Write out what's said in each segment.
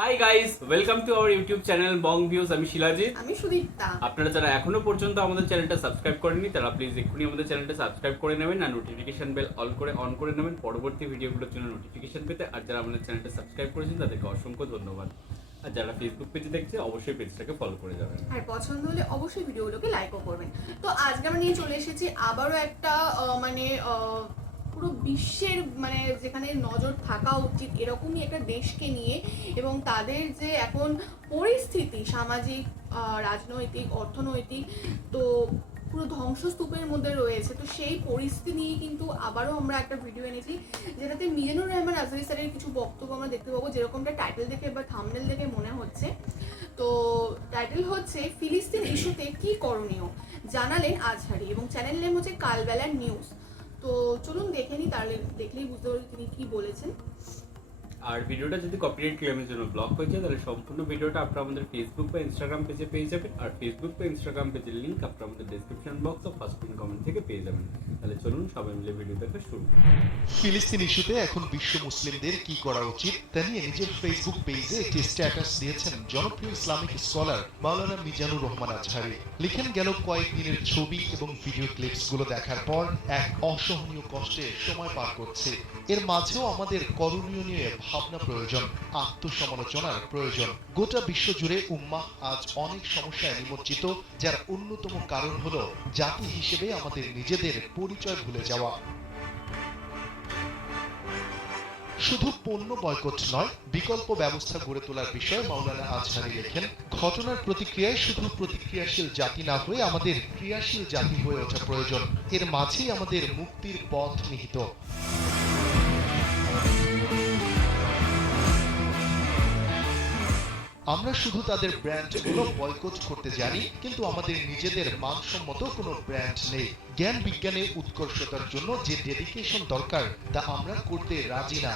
Hi guys, welcome to our YouTube channel Bong views. আমি শিলাজিৎ। আমি সুদীপ্তা। আপনারা যারা এখনো পর্যন্ত আমাদের চ্যানেলটা সাবস্ক্রাইব করেননি তারা প্লিজ এক্ষুনি আমাদের চ্যানেলটা সাবস্ক্রাইব করে নেবেন আর নোটিফিকেশন বেল অন করে নেবেন পরবর্তী ভিডিওগুলোর জন্য নোটিফিকেশন পেতে। আর যারা আমাদের চ্যানেলটা সাবস্ক্রাইব করেছেন তাদেরকে অসংখ্য ধন্যবাদ। আর যারা ফেসবুক পেজে দেখছে অবশ্যই পেজটাকে ফলো করে যাবেন আর পছন্দ হলে অবশ্যই ভিডিওগুলোকে লাইকও করবেন। তো আজকে আমরা নিয়ে চলে এসেছি আবারও একটা পুরো বিশ্বের যেখানে নজর থাকা উচিত এরকমই একটা দেশকে নিয়ে, এবং তাদের যে এখন পরিস্থিতি সামাজিক, রাজনৈতিক, অর্থনৈতিক, তো পুরো ধ্বংসস্তূপের মধ্যে রয়েছে। তো সেই পরিস্থিতি নিয়ে কিন্তু আবারও আমরা একটা ভিডিও এনেছি, যেটাতে মিজানুর রহমান আজহারী স্যারের কিছু বক্তব্য আমরা দেখতে পাবো, যেরকমটা টাইটেল দেখে বা থাম্বনেল দেখে মনে হচ্ছে। তো টাইটেল হচ্ছে ফিলিস্তিন ইস্যুতে কি করণীয়, জানালেন আজহারী, এবং চ্যানেল নেম হচ্ছে কালবেলার নিউজ। তো চলুন দেখে নিই, তাহলে দেখলেই বুঝতে পারবেন তিনি কি বলেছেন। আর ভিডিওটা যদি কপিরাইট ক্লেমের জন্য ব্লক হয়ে যায় তাহলে সম্পূর্ণ ভিডিওটা আপনারা আমাদের ফেসবুক বা ইনস্টাগ্রাম পেজে পেয়ে যাবেন। আর ফেসবুক বা ইনস্টাগ্রাম পেজের লিঙ্ক আপনারা আমাদের ডেসক্রিপশন বক্স ও ফার্স্ট পিন কমেন্ট থেকে পেয়ে যাবেন। তাহলে চলুন সবাই মিলে ভিডিও দেখা শুরু। ফিলিস্তিন ইস্যুতে এখন বিশ্ব মুসলিমদের কি করা উচিত তা নিয়ে নিজের ফেসবুক পেজে একটি স্ট্যাটাস দিয়েছেন জনপ্রিয় ইসলামিক স্কলার মাওলানা মিজানুর রহমান আজহারী। লিখেন, গেল কয়েকদিনের ছবি এবং ভিডিও ক্লিপস গুলো দেখার পর এক অসহনীয় কষ্টে সময় পার করছে। এর মাঝেও আমাদের করণীয় নিয়ে ভাবনা প্রয়োজন, আত্মসমালোচনার প্রয়োজন। গোটা বিশ্ব জুড়ে উম্মাহ আজ অনেক সমস্যায় নিমজ্জিত, যার অন্যতম কারণ হলো জাতি হিসেবে আমাদের নিজেদের পরিচয় ভুলে যাওয়া। শুধু পণ্য বয়কট নয়, বিকল্প ব্যবস্থা গড়ে তোলার বিষয়ে মাওলানা আজহারী লেখেন, ঘটনার প্রতিক্রিয়ায় শুধু প্রতিক্রিয়াশীল জাতি না হয়ে আমাদের ক্রিয়াশীল জাতি হয়ে ওঠা প্রয়োজন। এর মাঝেই আমাদের মুক্তির পথ নিহিত। আমরা শুধু তাদের ব্র্যান্ডগুলো বয়কট করতে জানি, কিন্তু আমাদের নিজেদের মানসম্মত কোনো ব্র্যান্ড নেই। জ্ঞান বিজ্ঞানে উৎকর্ষতার জন্য যে ডেডিকেশন দরকার তা আমরা করতে রাজি না।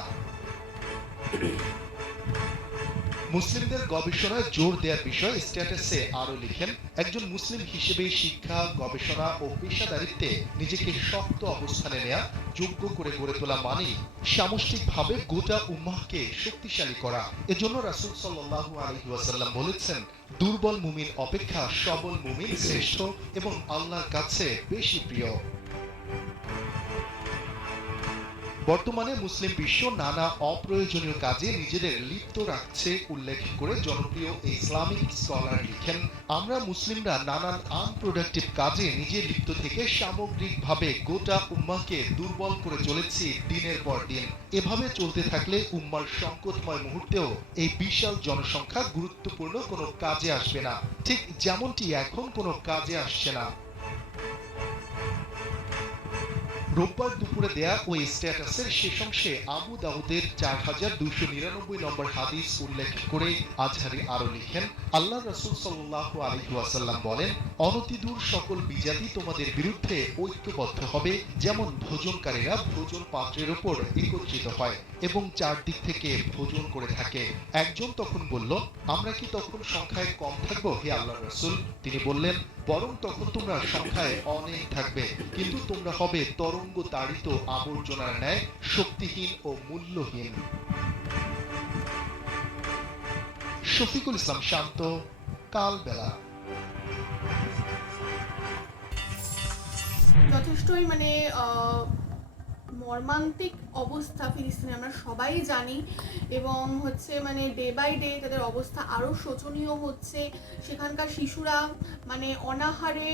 মুসলিমদের গবেষণায় জোর দেওয়ার বিষয়ে স্ট্যাটাসে আরো লিখেন, একজন মুসলিম হিসেবে শিক্ষা, গবেষণা ও পেশাদারিত্বে নিজেকে শক্ত অবস্থানে নেয়া, যোগ্য করে গড়ে তোলা মানেই সামষ্টিকভাবে গোটা উম্মাহকে শক্তিশালী করা। এজন্য রাসূল সাল্লাল্লাহু আলাইহি ওয়াসাল্লাম বলেছেন, দুর্বল মুমিন অপেক্ষা সবল মুমিন শ্রেষ্ঠ এবং আল্লাহর কাছে বেশি প্রিয়। বর্তমানে মুসলিম বিশ্ব নানা অপ্রয়োজনীয় কাজে নিজেদের লিপ্ত রাখছে উল্লেখ করে জনপ্রিয় ইসলামিক স্কলার লিখেন, আমরা মুসলিমরা নানান আনপ্রোডাক্টিভ কাজে নিজে লিপ্ত থেকে সামগ্রিকভাবে গোটা উম্মাহকে দুর্বল করে চলেছি দিনের পর দিন। এভাবে চলতে থাকলে উম্মার সংকটময় মুহূর্তেও এই বিশাল জনসংখ্যা গুরুত্বপূর্ণ কোনো কাজে আসবে না, ঠিক যেমনটি এখন কোনো কাজে আসছে না। রোববার দুপুরে দেয়া ওই স্ট্যাটাসের শেষ অংশে আবু দাউদের 4299 নম্বর হাদিস উল্লেখ করে আজহারী আরো লিখেন, আল্লাহ রাসূল সাল্লাল্লাহু আলাইহি ওয়াসাল্লাম বলেন, অনতিদূর সকল বিজাতি তোমাদের বিরুদ্ধে ঐক্যবদ্ধ হবে, যেমন ভোজনকারীরা ভোজন পাত্রের উপর একত্রিত হয় এবং চারদিক থেকে ভোজন করে থাকে। একজন তখন বলল, আমরা কি তখন সংখ্যায় কম থাকবো হে আল্লাহর রাসূল? তিনি বললেন, বরং তখন তোমরা সংখ্যায় অনেক থাকবে, কিন্তু তোমরা হবে তরঙ্গ তাড়িত আবর্জনার ন্যায় শক্তিহীন ও মূল্যহীন। শফিকুল ইসলাম শান্ত, কালবেলা। যথেষ্টই মর্মান্তিক অবস্থা ফিলিস্তিনে, আমরা সবাই জানি, এবং ডে বাই ডে তাদের অবস্থা আরও শোচনীয় হচ্ছে। সেখানকার শিশুরা অনাহারে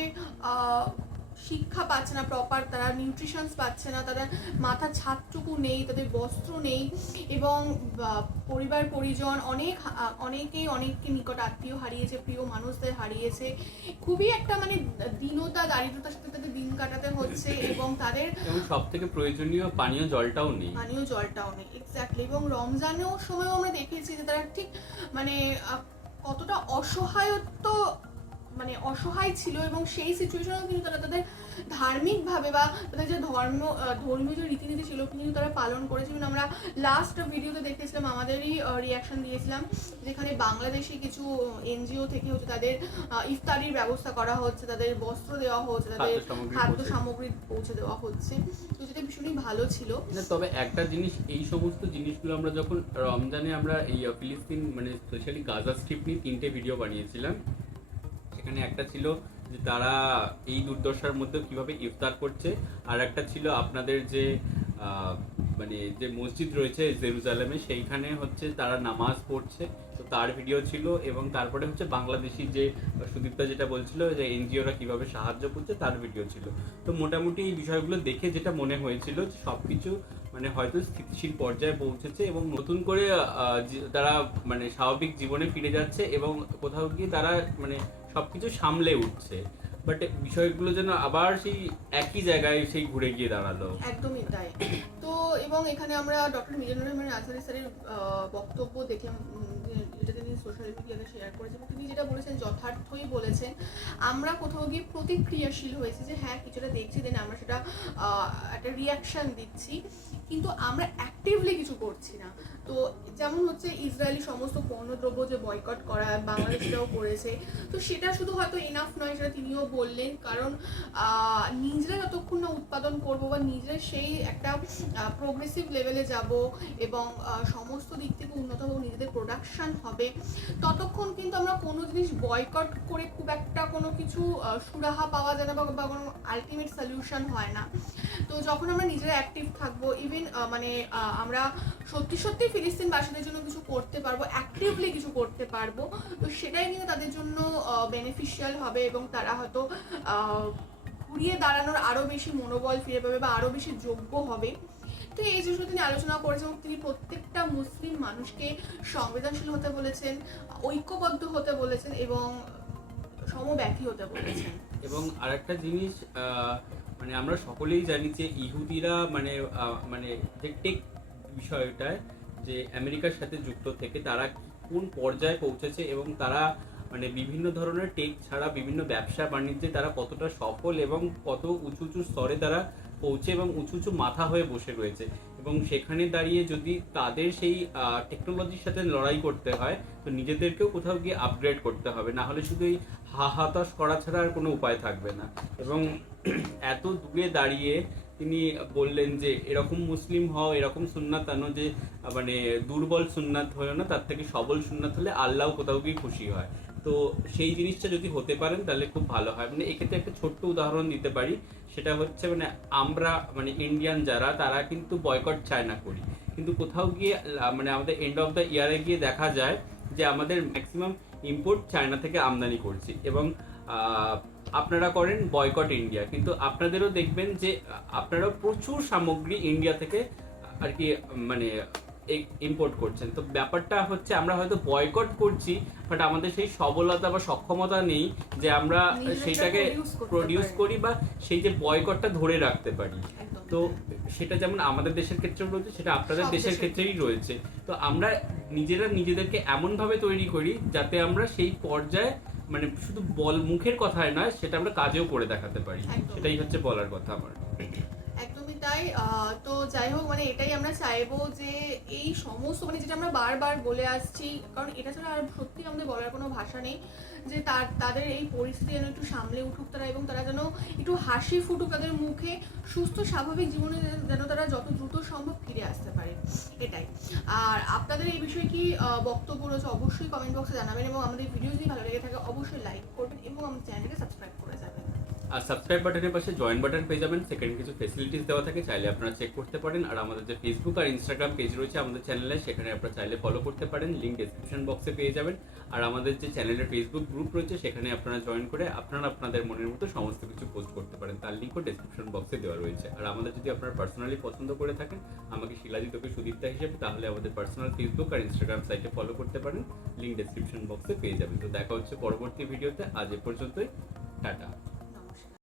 শিক্ষা পাচ্ছে না প্রপার, তারা নিউট্রিশনস পাচ্ছে না, তাদের মাথার ছাদটুকু নেই, তাদের বস্ত্র নেই, এবং পরিবার পরিজন অনেকেই অনেককে নিকট আত্মীয় হারিয়েছে, প্রিয় মানুষদের হারিয়েছে। খুবই একটা দীনতা, দারিদ্রতার সাথে তাদের দিন কাটাতে হচ্ছে, এবং তাদের সব থেকে প্রয়োজনীয় পানীয় জলটাও নেই। এক্স্যাক্টলি। এবং রমজানেও সময়ও আমরা দেখেছি যে তারা ঠিক কতটা অসহায়ত্ব মানে অসহায় ছিল, এবং সেই সিচুয়েশনেও কিন্তু তারা তাদের ধার্মিকভাবে বা তাদের যে ধর্মীয় যে রীতিনীতি ছিল কিন্তু তারা পালন করেছে। কিন্তু আমরা লাস্ট ভিডিওতে দেখেছিলাম, আমাদেরই রিয়াকশন দিয়েছিলাম, যেখানে বাংলাদেশি কিছু এনজিও থেকে হচ্ছে তাদের ইফতারির ব্যবস্থা করা হচ্ছে, তাদের বস্ত্র দেওয়া হচ্ছে, তাদের খাদ্য সামগ্রী পৌঁছে দেওয়া হচ্ছে, তো যেটা ভীষণই ভালো ছিল। তবে একটা জিনিস, এই সমস্ত জিনিসগুলো আমরা যখন রমজানে আমরা এই ফিলিস্তিন মানে স্পেশালি গাজা স্ট্রিপ নিয়ে 3টে ভিডিও বানিয়েছিলাম, সেখানে একটা ছিল যে তারা এই দুর্দশার মধ্যে কিভাবে ইফতার করছে, আর একটা ছিল আপনাদের যে মানে যে মসজিদ রয়েছে জেরুজালেমে সেইখানে হচ্ছে তারা নামাজ পড়ছে, তো তার ভিডিও ছিল। এবং তারপরে হচ্ছে বাংলাদেশি যে সুদীপ্তা যেটা বলছিল যে এনজিওরা কিভাবে সাহায্য করছে তার ভিডিও ছিল। তো মোটামুটি এই বিষয়গুলো দেখে যেটা মনে হয়েছিল যে সব কিছু মানে হয়তো স্থিতিশীল পর্যায়ে পৌঁছেছে এবং নতুন করে তারা মানে স্বাভাবিক জীবনে ফিরে যাচ্ছে এবং কোথাও গিয়ে তারা মানে সবকিছু সামলে উঠছে। বাট বিষয়গুলো যেন আবার সেই একই জায়গায় সেই ঘুরে গিয়ে দাঁড়ালো। একদমই তাই। তো এবং এখানে আমরা ডক্টর মিজানুর রহমান আজহারি স্যারের বক্তব্য দেখলাম, যেটা তিনি সোশ্যাল মিডিয়াতে শেয়ার করেছেন। তিনি যেটা বলেছেন যথার্থই বলেছেন। আমরা কোথাও গিয়ে প্রতিক্রিয়াশীল হয়েছি যে হ্যাঁ কিছুটা দেখছি, দেন আমরা সেটা একটা রিয়াকশান দিচ্ছি, কিন্তু আমরা অ্যাক্টিভলি কিছু করছি না। তো যেমন হচ্ছে ইসরায়েলি সমস্ত পণ্যদ্রব্য যে বয়কট করা বাংলাদেশটাও করেছে, তো সেটা শুধু হয়তো এনাফ নয়, সেটা তিনিও বললেন। কারণ নিজেরা যতক্ষণ না উৎপাদন করব বা নিজেরা সেই একটা প্রোগ্রেসিভ লেভেলে যাব এবং সমস্ত দিক থেকে উন্নত হবো, নিজেদের প্রোডাকশান হবে, ততক্ষণ কিন্তু আমরা কোনো জিনিস বয়কট করে খুব একটা কোনো কিছু সুরাহা পাওয়া যায় না বা কোনো আলটিমেট সলিউশন হয় না। তো যখন আমরা নিজেরা অ্যাক্টিভ থাকবো, ইভেন মানে আমরা সত্যি সত্যি ফিলিস্তিনবাসীদের জন্য কিছু করতে পারবো, অ্যাক্টিভলি কিছু করতে পারবো, তো সেটাই কিন্তু তাদের জন্য বেনিফিশিয়াল হবে এবং তারা হয়তো ঘুরিয়ে দাঁড়ানোর আরও বেশি মনোবল ফিরে পাবে বা আরও বেশি যোগ্য হবে। তো এই জিনিসগুলো তিনি আলোচনা করেছেন এবং তিনি প্রত্যেকটা মুসলিম মানুষকে সংবেদনশীল হতে বলেছেন, ঐক্যবদ্ধ হতে বলেছেন এবং সমব্যথী হতে বলেছেন। এবং আরেকটা জিনিস মানে আমরা সকলেই জানি যে ইহুদিরা মানে মানে যে টেক বিষয়টায় যে আমেরিকার সাথে যুক্ত থেকে তারা কোন পর্যায়ে পৌঁছেছে এবং তারা মানে বিভিন্ন ধরনের টেক ছাড়া বিভিন্ন ব্যবসা বাণিজ্যে তারা কতটা সফল এবং কত উঁচু উঁচু স্তরে তারা পৌঁছে এবং উঁচু উঁচু মাথা হয়ে বসে রয়েছে। এবং সেখানে দাঁড়িয়ে যদি তাদের সেই টেকনোলজির সাথে লড়াই করতে হয়, তো নিজেদেরকেও কোথাও গিয়ে আপগ্রেড করতে হবে, না হলে শুধু এই হতাশ করা ছাড়া আর কোনো উপায় থাকবে না। এবং এত দূরে দাঁড়িয়ে তিনি বললেন যে এরকম মুসলিম হও, এরকম সুন্নাত আনো যে মানে দুর্বল সুন্নাত হলো না, তার থেকে সবল সুন্নাত হলে আল্লাহ কোথাও গিয়ে খুশি হয়। তো সেই জিনিসটা যদি হতে পারেন তাহলে খুব ভালো হয়। মানে এক্ষেত্রে একটা ছোট্ট উদাহরণ দিতে পারি, সেটা হচ্ছে মানে আমরা মানে ইন্ডিয়ান যারা তারা কিন্তু বয়কট চায়না করি, কিন্তু কোথাও গিয়ে মানে আমাদের এন্ড অফ দ্য ইয়ারে গিয়ে দেখা যায় যে আমাদের ম্যাক্সিমাম ইম্পোর্ট চায়না থেকে আমদানি করছি এবং আপনারা করেন বয়কট ইন্ডিয়া, কিন্তু আপনাদেরও দেখবেন যে আপনারা প্রচুর সামগ্রী ইন্ডিয়া থেকে আর কি মানে ইম্পোর্ট করছেন। তো ব্যাপারটা হচ্ছে আমরা হয়তো বয়কট করছি, বাট আমাদের সেই সবলতা বা সক্ষমতা নেই যে আমরা সেইটাকে প্রডিউস করি বা সেই যে বয়কটটা ধরে রাখতে পারি। তো সেটা যেমন আমাদের দেশের ক্ষেত্রেও রয়েছে, সেটা আপনাদের দেশের ক্ষেত্রেই রয়েছে। তো আমরা নিজেরা নিজেদেরকে এমনভাবে তৈরি করি যাতে আমরা সেই পর্যায়ে মানে শুধু মুখের কথায় নয়, সেটা আমরা কাজেও করে দেখাতে পারি। সেটাই হচ্ছে বলার কথা আমার। একদমই তাই। তো যাই হোক, মানে এটাই আমরা চাইবো যে এই সমস্ত মানে যেটা আমরা বারবার বলে আসছি, কারণ এটা ছাড়া আর সত্যি আমাদের বলার কোনো ভাষা নেই, যে তাদের এই পরিস্থিতি যেন একটু সামলে উঠুক তারা, এবং তারা যেন একটু হাসি ফুটুক তাদের মুখে, সুস্থ স্বাভাবিক জীবনে যেন তারা যত দ্রুত সম্ভব ফিরে আসতে পারে, এটাই। আর আপনাদের এই বিষয়ে কি বক্তব্য রয়েছে অবশ্যই কমেন্ট বক্সে জানাবেন, এবং আমাদের ভিডিও যদি ভালো লেগে থাকে অবশ্যই লাইক করবেন এবং আমাদের চ্যানেলকে সাবস্ক্রাইব করে যাবেন। আর সাবস্ক্রাইব বাটনের পাশে জয়েন বাটন পেয়ে যাবেন, সেখানে কিছু ফেসিলিটিস দেওয়া থাকে, চাইলে আপনারা চেক করতে পারেন। আর আমাদের যে ফেসবুক আর ইনস্টাগ্রাম পেজ রয়েছে আমাদের চ্যানেলে, সেখানে আপনারা চাইলে ফলো করতে পারেন, লিঙ্ক ডেসক্রিপশন বক্সে পেয়ে যাবেন। আর আমাদের যে চ্যানেলের ফেসবুক গ্রুপ রয়েছে সেখানে আপনারা জয়েন করে আপনারা আপনাদের মনের মতো সমস্ত কিছু পোস্ট করতে পারেন, তার লিঙ্কও ডেসক্রিপশন বক্সে দেওয়া রয়েছে। আর আমাদের যদি আপনারা পার্সোনালি পছন্দ করে থাকেন আমাকে শিলাজিৎ ওকে সুদীপ্তা হিসেবে, তাহলে আমাদের পার্সোনাল ফেসবুক আর ইনস্টাগ্রাম সাইটে ফলো করতে পারেন, লিঙ্ক ডেসক্রিপশন বক্সে পেয়ে যাবেন। তো দেখা হচ্ছে পরবর্তী ভিডিওতে, আজ এ পর্যন্তই, টাটা।